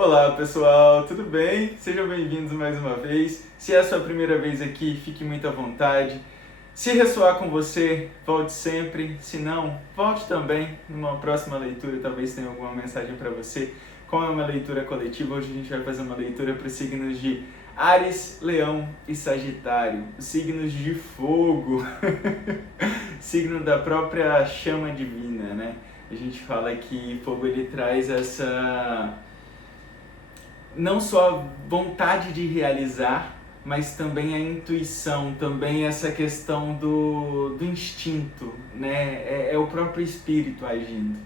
Olá pessoal, tudo bem? Sejam bem-vindos mais uma vez. Se é a sua primeira vez aqui, fique muito à vontade. Se ressoar com você, volte sempre. Se não, volte também numa próxima leitura, talvez tenha alguma mensagem para você. Como é uma leitura coletiva, hoje a gente vai fazer uma leitura para os signos de Áries, Leão e Sagitário, os signos de fogo, signo da própria chama divina, né? A gente fala que fogo ele traz essa não só a vontade de realizar, mas também a intuição, também essa questão do instinto, né? É o próprio espírito agindo.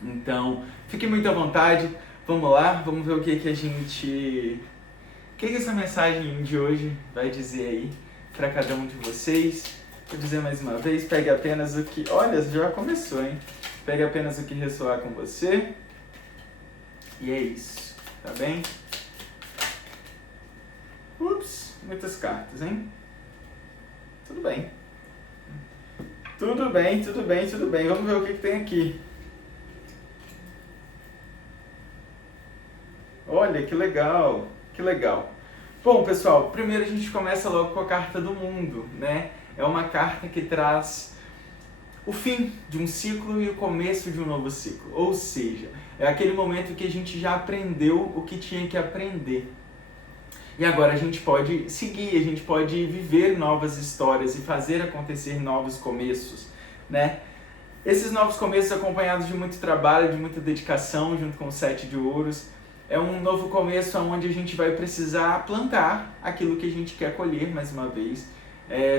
Então, fique muito à vontade, vamos lá, vamos ver o que a gente... O que essa mensagem de hoje vai dizer aí para cada um de vocês. Vou dizer mais uma vez, pegue apenas o que... Olha, já começou, hein? Pegue apenas o que ressoar com você. E é isso, tá bem? Ups, muitas cartas, hein? Tudo bem. Tudo bem, tudo bem, tudo bem. Vamos ver o que tem aqui. Olha, que legal, que legal. Bom, pessoal, primeiro a gente começa logo com a carta do mundo, né? É uma carta que traz o fim de um ciclo e o começo de um novo ciclo. Ou seja, é aquele momento que a gente já aprendeu o que tinha que aprender. E agora a gente pode seguir, a gente pode viver novas histórias e fazer acontecer novos começos, né? Esses novos começos acompanhados de muito trabalho, de muita dedicação, junto com o 7 de ouros, é um novo começo onde a gente vai precisar plantar aquilo que a gente quer colher mais uma vez.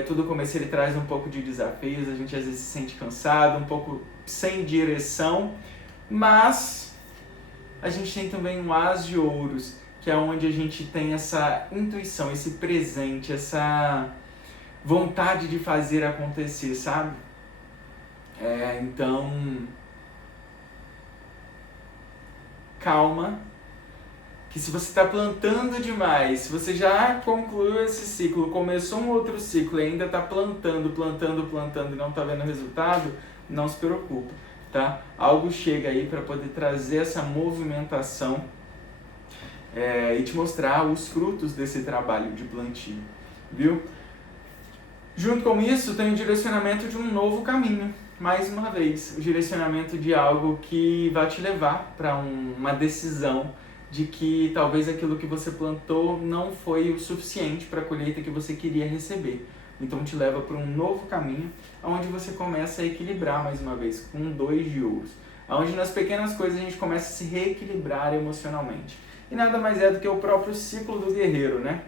Todo começo ele traz um pouco de desafios, a gente às vezes se sente cansado, um pouco sem direção, mas a gente tem também um As de ouros, que é onde a gente tem essa intuição, esse presente, essa vontade de fazer acontecer, sabe? Então, calma, que se você está plantando demais, se você já concluiu esse ciclo, começou um outro ciclo e ainda está plantando e não está vendo resultado, não se preocupe, tá? Algo chega aí para poder trazer essa movimentação e te mostrar os frutos desse trabalho de plantio, viu? Junto com isso, tem o direcionamento de um novo caminho, mais uma vez, o direcionamento de algo que vai te levar para uma decisão de que talvez aquilo que você plantou não foi o suficiente para a colheita que você queria receber. Então te leva para um novo caminho, onde você começa a equilibrar mais uma vez, com 2 de ouros, onde nas pequenas coisas a gente começa a se reequilibrar emocionalmente. E nada mais é do que o próprio ciclo do guerreiro, né?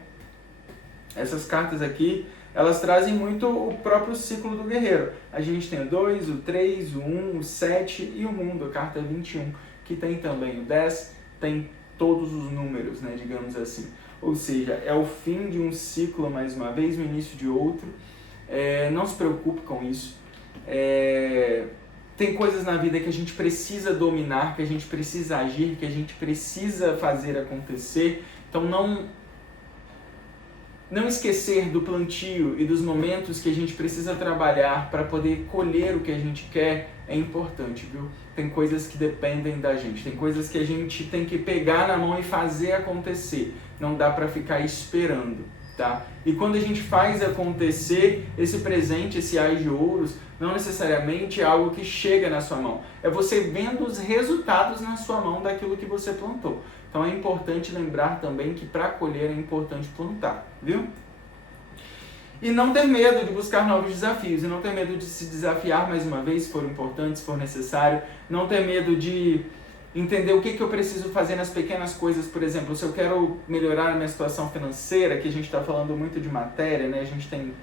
Essas cartas aqui, elas trazem muito o próprio ciclo do guerreiro. A gente tem o 2, o 3, o 1, o 7 e o mundo, a carta 21, que tem também o 10, tem todos os números, né, digamos assim. Ou seja, é o fim de um ciclo mais uma vez, o início de outro. Não se preocupe com isso. Tem coisas na vida que a gente precisa dominar, que a gente precisa agir, que a gente precisa fazer acontecer. Então não esquecer do plantio e dos momentos que a gente precisa trabalhar para poder colher o que a gente quer é importante, viu? Tem coisas que dependem da gente, tem coisas que a gente tem que pegar na mão e fazer acontecer. Não dá para ficar esperando, tá? E quando a gente faz acontecer, esse presente, esse As de ouros, não necessariamente é algo que chega na sua mão. É você vendo os resultados na sua mão daquilo que você plantou. Então é importante lembrar também que para colher é importante plantar, viu? E não ter medo de buscar novos desafios, e não ter medo de se desafiar mais uma vez, se for importante, se for necessário. Não ter medo de entender o que eu preciso fazer nas pequenas coisas. Por exemplo, se eu quero melhorar a minha situação financeira, que a gente está falando muito de matéria, né? A gente tem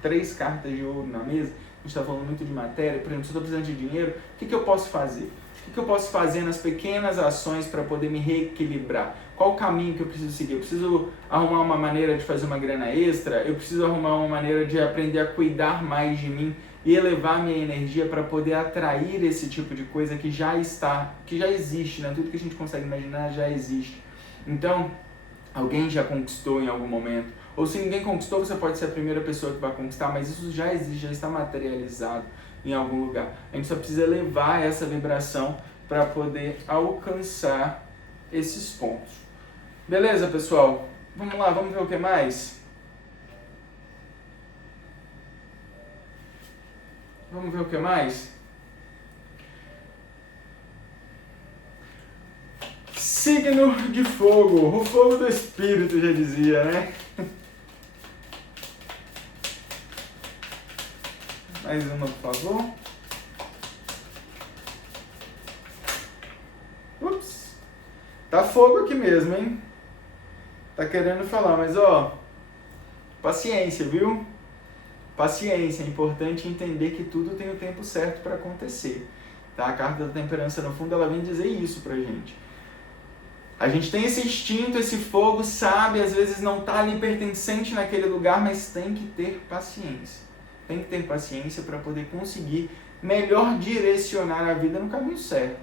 3 cartas de ouro na mesa, a gente está falando muito de matéria. Por exemplo, se eu estou precisando de dinheiro, o que eu posso fazer? O que eu posso fazer nas pequenas ações para poder me reequilibrar? Qual o caminho que eu preciso seguir? Eu preciso arrumar uma maneira de fazer uma grana extra? Eu preciso arrumar uma maneira de aprender a cuidar mais de mim e elevar minha energia para poder atrair esse tipo de coisa que já existe, né? Tudo que a gente consegue imaginar já existe. Então, alguém já conquistou em algum momento. Ou se ninguém conquistou, você pode ser a primeira pessoa que vai conquistar, mas isso já existe, já está materializado em algum lugar. A gente só precisa elevar essa vibração para poder alcançar esses pontos. Beleza, pessoal? Vamos lá, vamos ver o que mais? Vamos ver o que mais? Signo de fogo, o fogo do espírito, já dizia, né? Mais uma, por favor. Ups. Tá fogo aqui mesmo, hein? Tá querendo falar, mas ó, paciência, viu? Paciência, é importante entender que tudo tem o tempo certo para acontecer. Tá? A carta da temperança, no fundo, ela vem dizer isso pra gente. A gente tem esse instinto, esse fogo, sabe, às vezes não tá ali pertencente naquele lugar, mas tem que ter paciência. Tem que ter paciência para poder conseguir melhor direcionar a vida no caminho certo.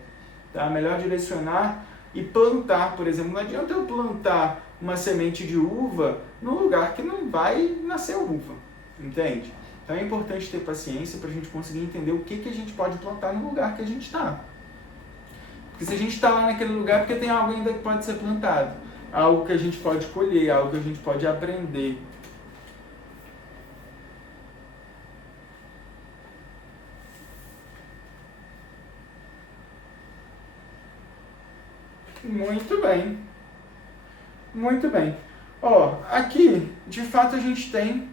Tá? Melhor direcionar e plantar, por exemplo. Não adianta eu plantar uma semente de uva num lugar que não vai nascer uva, entende? Então é importante ter paciência para a gente conseguir entender o que a gente pode plantar no lugar que a gente está. Porque se a gente está lá naquele lugar é porque tem algo ainda que pode ser plantado. Algo que a gente pode colher, algo que a gente pode aprender. Muito bem. Muito bem. Ó, aqui, de fato, a gente tem...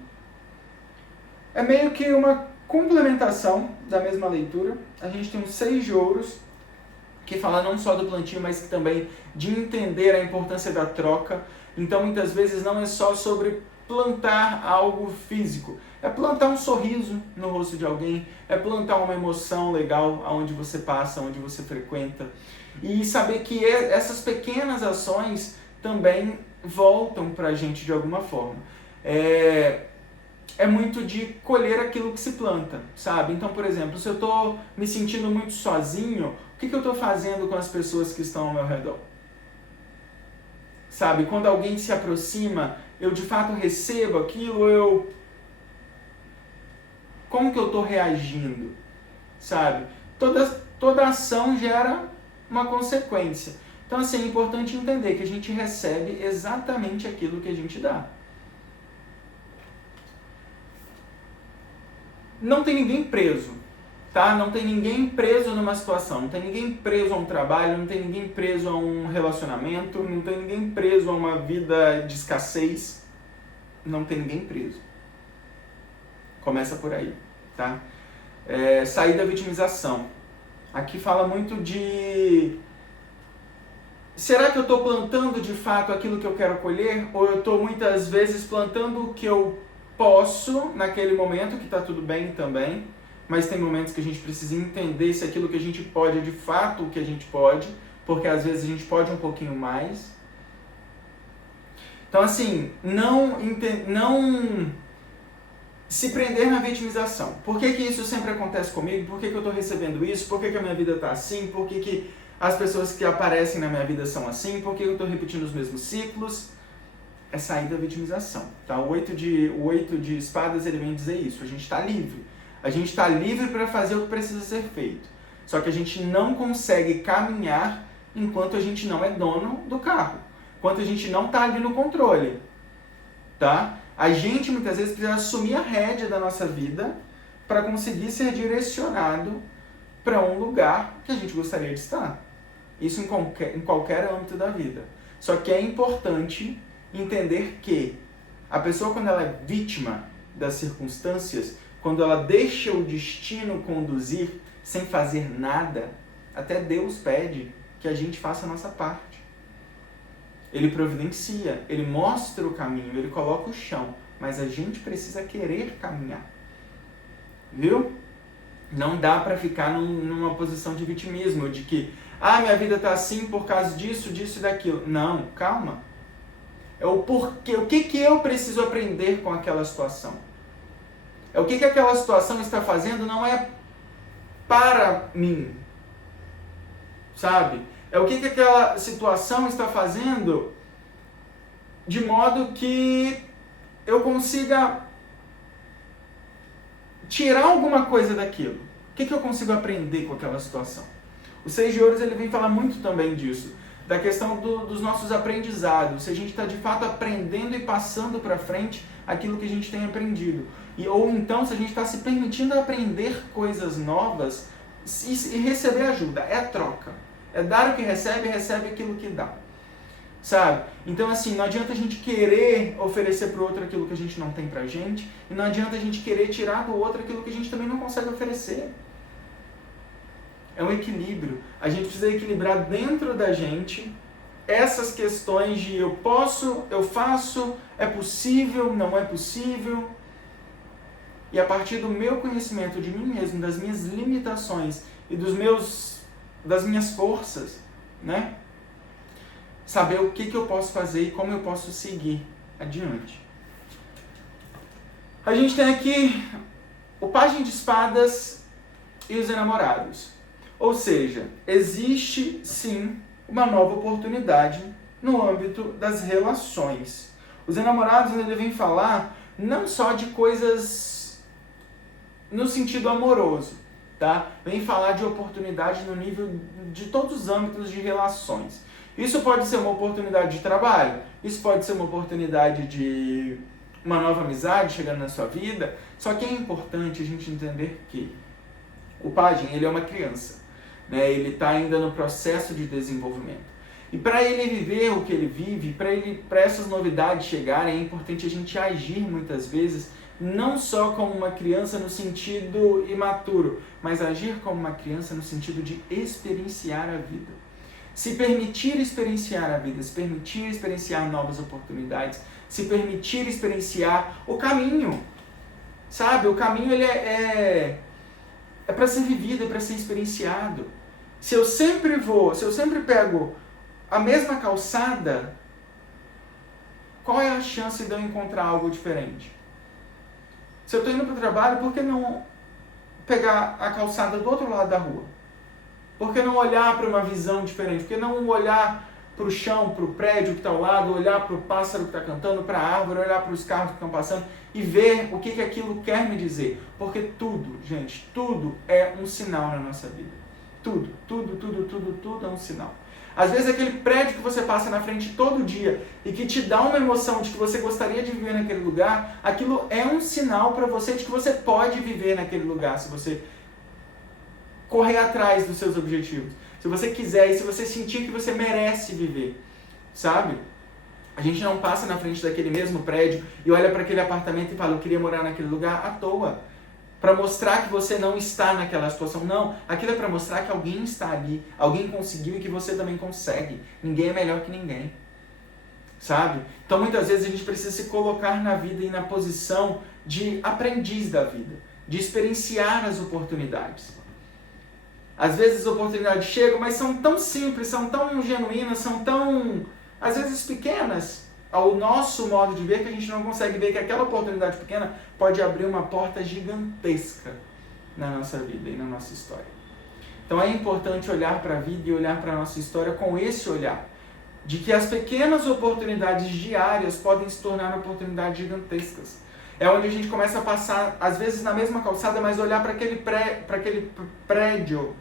É meio que uma complementação da mesma leitura. A gente tem os 6 de ouros, que fala não só do plantio, mas que também de entender a importância da troca. Então, muitas vezes, não é só sobre plantar algo físico. É plantar um sorriso no rosto de alguém, é plantar uma emoção legal aonde você passa, onde você frequenta. E saber que essas pequenas ações também voltam pra gente de alguma forma. É muito de colher aquilo que se planta, sabe? Então, por exemplo, se eu estou me sentindo muito sozinho, o que eu estou fazendo com as pessoas que estão ao meu redor? Sabe? Quando alguém se aproxima, eu de fato recebo aquilo, como que eu estou reagindo? Sabe? Toda ação gera uma consequência. Então, assim, é importante entender que a gente recebe exatamente aquilo que a gente dá. Não tem ninguém preso, tá? Não tem ninguém preso numa situação, não tem ninguém preso a um trabalho, não tem ninguém preso a um relacionamento, não tem ninguém preso a uma vida de escassez, não tem ninguém preso. Começa por aí, tá? Sair da vitimização. Aqui fala muito de... Será que eu estou plantando de fato aquilo que eu quero colher? Ou eu estou muitas vezes plantando o que eu posso naquele momento, que está tudo bem também, mas tem momentos que a gente precisa entender se aquilo que a gente pode é de fato o que a gente pode, porque às vezes a gente pode um pouquinho mais. Então, assim, não se prender na vitimização. Por que isso sempre acontece comigo? Por que eu estou recebendo isso? Por que a minha vida está assim? Por que as pessoas que aparecem na minha vida são assim? Por que eu estou repetindo os mesmos ciclos? É sair da vitimização. Tá? O 8 de espadas, ele vem dizer isso. A gente está livre. A gente está livre para fazer o que precisa ser feito. Só que a gente não consegue caminhar enquanto a gente não é dono do carro. Enquanto a gente não está ali no controle. Tá? A gente, muitas vezes, precisa assumir a rédea da nossa vida para conseguir ser direcionado para um lugar que a gente gostaria de estar. Isso em qualquer âmbito da vida. Só que é importante entender que a pessoa, quando ela é vítima das circunstâncias, quando ela deixa o destino conduzir sem fazer nada, até Deus pede que a gente faça a nossa parte. Ele providencia, ele mostra o caminho, ele coloca o chão, mas a gente precisa querer caminhar. Viu? Não dá para ficar numa posição de vitimismo, de que minha vida está assim por causa disso, disso e daquilo. Não, calma. É o porquê, o que eu preciso aprender com aquela situação. É o que aquela situação está fazendo, não é para mim, sabe? É o que aquela situação está fazendo de modo que eu consiga tirar alguma coisa daquilo. O que eu consigo aprender com aquela situação? O 6 de ouros, ele vem falar muito também disso. da questão dos nossos aprendizados, se a gente está de fato aprendendo e passando para frente aquilo que a gente tem aprendido. Ou então se a gente está se permitindo aprender coisas novas e receber ajuda. É a troca. É dar o que recebe e recebe aquilo que dá. Sabe? Então assim, não adianta a gente querer oferecer para o outro aquilo que a gente não tem pra gente, e não adianta a gente querer tirar do outro aquilo que a gente também não consegue oferecer. É um equilíbrio. A gente precisa equilibrar dentro da gente essas questões de eu posso, eu faço, é possível, não é possível. E a partir do meu conhecimento de mim mesmo, das minhas limitações e das minhas forças, né? Saber o que eu posso fazer e como eu posso seguir adiante. A gente tem aqui o Pajem de Espadas e os Enamorados. Ou seja, existe sim uma nova oportunidade no âmbito das relações. Os Enamorados ainda devem falar não só de coisas no sentido amoroso, tá? Vem falar de oportunidade no nível de todos os âmbitos de relações. Isso pode ser uma oportunidade de trabalho, isso pode ser uma oportunidade de uma nova amizade chegando na sua vida, só que é importante a gente entender que o pajem, ele é uma criança, né? Ele está ainda no processo de desenvolvimento. E para ele viver o que ele vive, para essas novidades chegarem, é importante a gente agir muitas vezes, não só como uma criança no sentido imaturo, mas agir como uma criança no sentido de experienciar a vida. Se permitir experienciar a vida, se permitir experienciar novas oportunidades, se permitir experienciar o caminho. Sabe, o caminho ele é para ser vivido, é para ser experienciado. Se eu sempre pego a mesma calçada, qual é a chance de eu encontrar algo diferente? Se eu estou indo para o trabalho, por que não pegar a calçada do outro lado da rua? Por que não olhar para uma visão diferente? Por que não olhar para o chão, para o prédio que está ao lado, olhar para o pássaro que está cantando, para a árvore, olhar para os carros que estão passando e ver o que aquilo quer me dizer? Porque tudo, gente, tudo é um sinal na nossa vida. Tudo é um sinal. Às vezes aquele prédio que você passa na frente todo dia e que te dá uma emoção de que você gostaria de viver naquele lugar, aquilo é um sinal para você de que você pode viver naquele lugar, se você correr atrás dos seus objetivos. Se você quiser e se você sentir que você merece viver, sabe? A gente não passa na frente daquele mesmo prédio e olha para aquele apartamento e fala, eu queria morar naquele lugar à toa. Para mostrar que você não está naquela situação. Não, aquilo é para mostrar que alguém está ali, alguém conseguiu e que você também consegue. Ninguém é melhor que ninguém, sabe? Então muitas vezes a gente precisa se colocar na vida e na posição de aprendiz da vida, de experienciar as oportunidades. Às vezes as oportunidades chegam, mas são tão simples, são tão genuínas, são tão, às vezes, pequenas ao nosso modo de ver, que a gente não consegue ver que aquela oportunidade pequena pode abrir uma porta gigantesca na nossa vida e na nossa história. Então é importante olhar para a vida e olhar para a nossa história com esse olhar, de que as pequenas oportunidades diárias podem se tornar oportunidades gigantescas. É onde a gente começa a passar, às vezes na mesma calçada, mas olhar para aquele prédio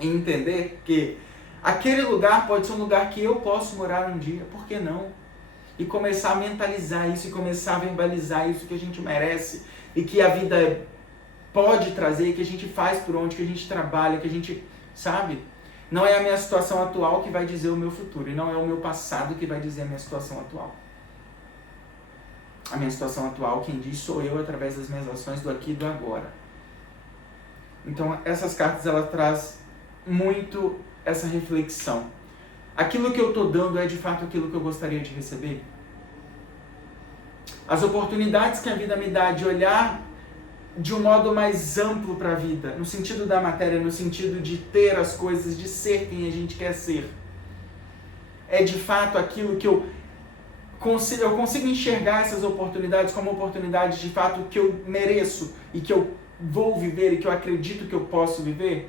e entender que aquele lugar pode ser um lugar que eu posso morar um dia, por que não? E começar a mentalizar isso, e começar a verbalizar isso que a gente merece, e que a vida pode trazer, que a gente faz por onde, que a gente trabalha, que a gente, sabe? Não é a minha situação atual que vai dizer o meu futuro, e não é o meu passado que vai dizer a minha situação atual. A minha situação atual, quem diz sou eu através das minhas ações do aqui e do agora. Então essas cartas, elas trazem muito essa reflexão. Aquilo que eu estou dando é de fato aquilo que eu gostaria de receber? As oportunidades que a vida me dá de olhar de um modo mais amplo para a vida, no sentido da matéria, no sentido de ter as coisas, de ser quem a gente quer ser, é de fato aquilo que eu consigo enxergar essas oportunidades como oportunidades de fato que eu mereço e que eu vou viver e que eu acredito que eu posso viver?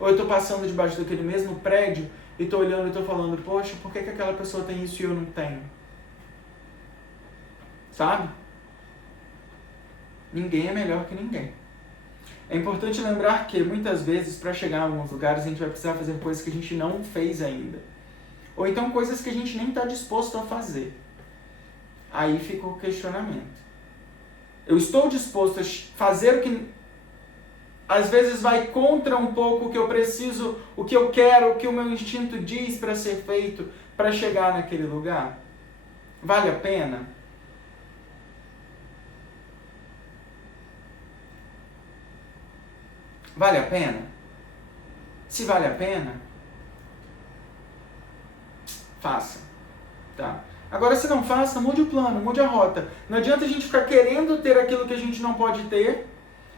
Ou eu estou passando debaixo daquele mesmo prédio e estou olhando e estou falando, poxa, por que aquela pessoa tem isso e eu não tenho? Sabe? Ninguém é melhor que ninguém. É importante lembrar que muitas vezes para chegar a alguns lugares a gente vai precisar fazer coisas que a gente não fez ainda. Ou então coisas que a gente nem está disposto a fazer. Aí fica o questionamento. Eu estou disposto a fazer o que às vezes vai contra um pouco o que eu preciso, o que eu quero, o que o meu instinto diz para ser feito, para chegar naquele lugar? Vale a pena? Vale a pena? Se vale a pena, faça. Tá? Agora, se não faça, mude o plano, mude a rota. Não adianta a gente ficar querendo ter aquilo que a gente não pode ter,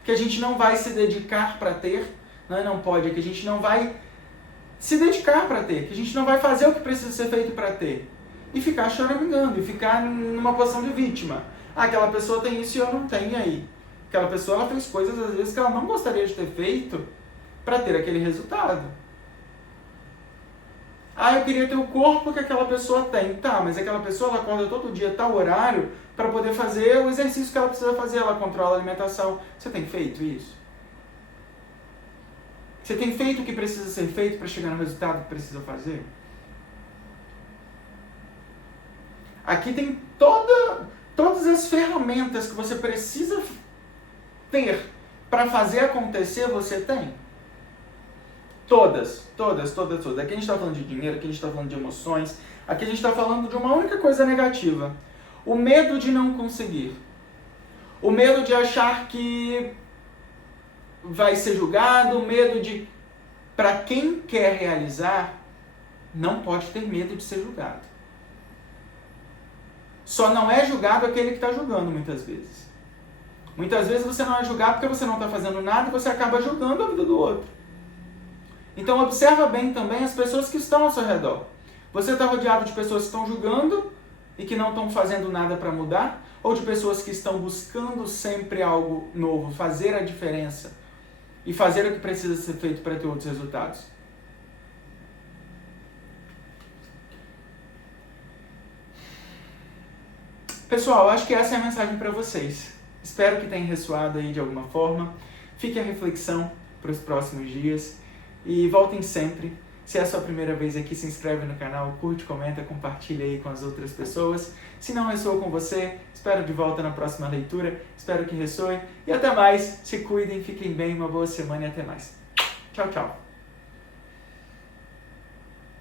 que a gente não vai se dedicar para ter. Não pode, é que a gente não vai se dedicar para ter, que a gente não vai fazer o que precisa ser feito para ter. E ficar choramingando, e ficar numa posição de vítima. Aquela pessoa tem isso e eu não tenho, e aí? Aquela pessoa ela fez coisas, às vezes, que ela não gostaria de ter feito para ter aquele resultado. Eu queria ter o corpo que aquela pessoa tem. Tá, mas aquela pessoa ela acorda todo dia, tal horário, para poder fazer o exercício que ela precisa fazer. Ela controla a alimentação. Você tem feito isso? Você tem feito o que precisa ser feito para chegar no resultado que precisa fazer? Aqui tem todas as ferramentas que você precisa ter para fazer acontecer, você tem. Todas. Aqui a gente está falando de dinheiro, aqui a gente está falando de emoções, aqui a gente está falando de uma única coisa negativa. O medo de não conseguir. O medo de achar que vai ser julgado, o medo de... Para quem quer realizar, não pode ter medo de ser julgado. Só não é julgado aquele que está julgando, muitas vezes. Muitas vezes você não é julgado porque você não está fazendo nada e você acaba julgando a vida do outro. Então observa bem também as pessoas que estão ao seu redor. Você está rodeado de pessoas que estão julgando e que não estão fazendo nada para mudar? Ou de pessoas que estão buscando sempre algo novo, fazer a diferença e fazer o que precisa ser feito para ter outros resultados? Pessoal, acho que essa é a mensagem para vocês. Espero que tenha ressoado aí de alguma forma. Fique a reflexão para os próximos dias. E voltem sempre. Se é a sua primeira vez aqui, se inscreve no canal, curte, comenta, compartilha aí com as outras pessoas. Se não ressoou com você, espero de volta na próxima leitura. Espero que ressoe. E até mais. Se cuidem, fiquem bem, uma boa semana e até mais. Tchau, tchau.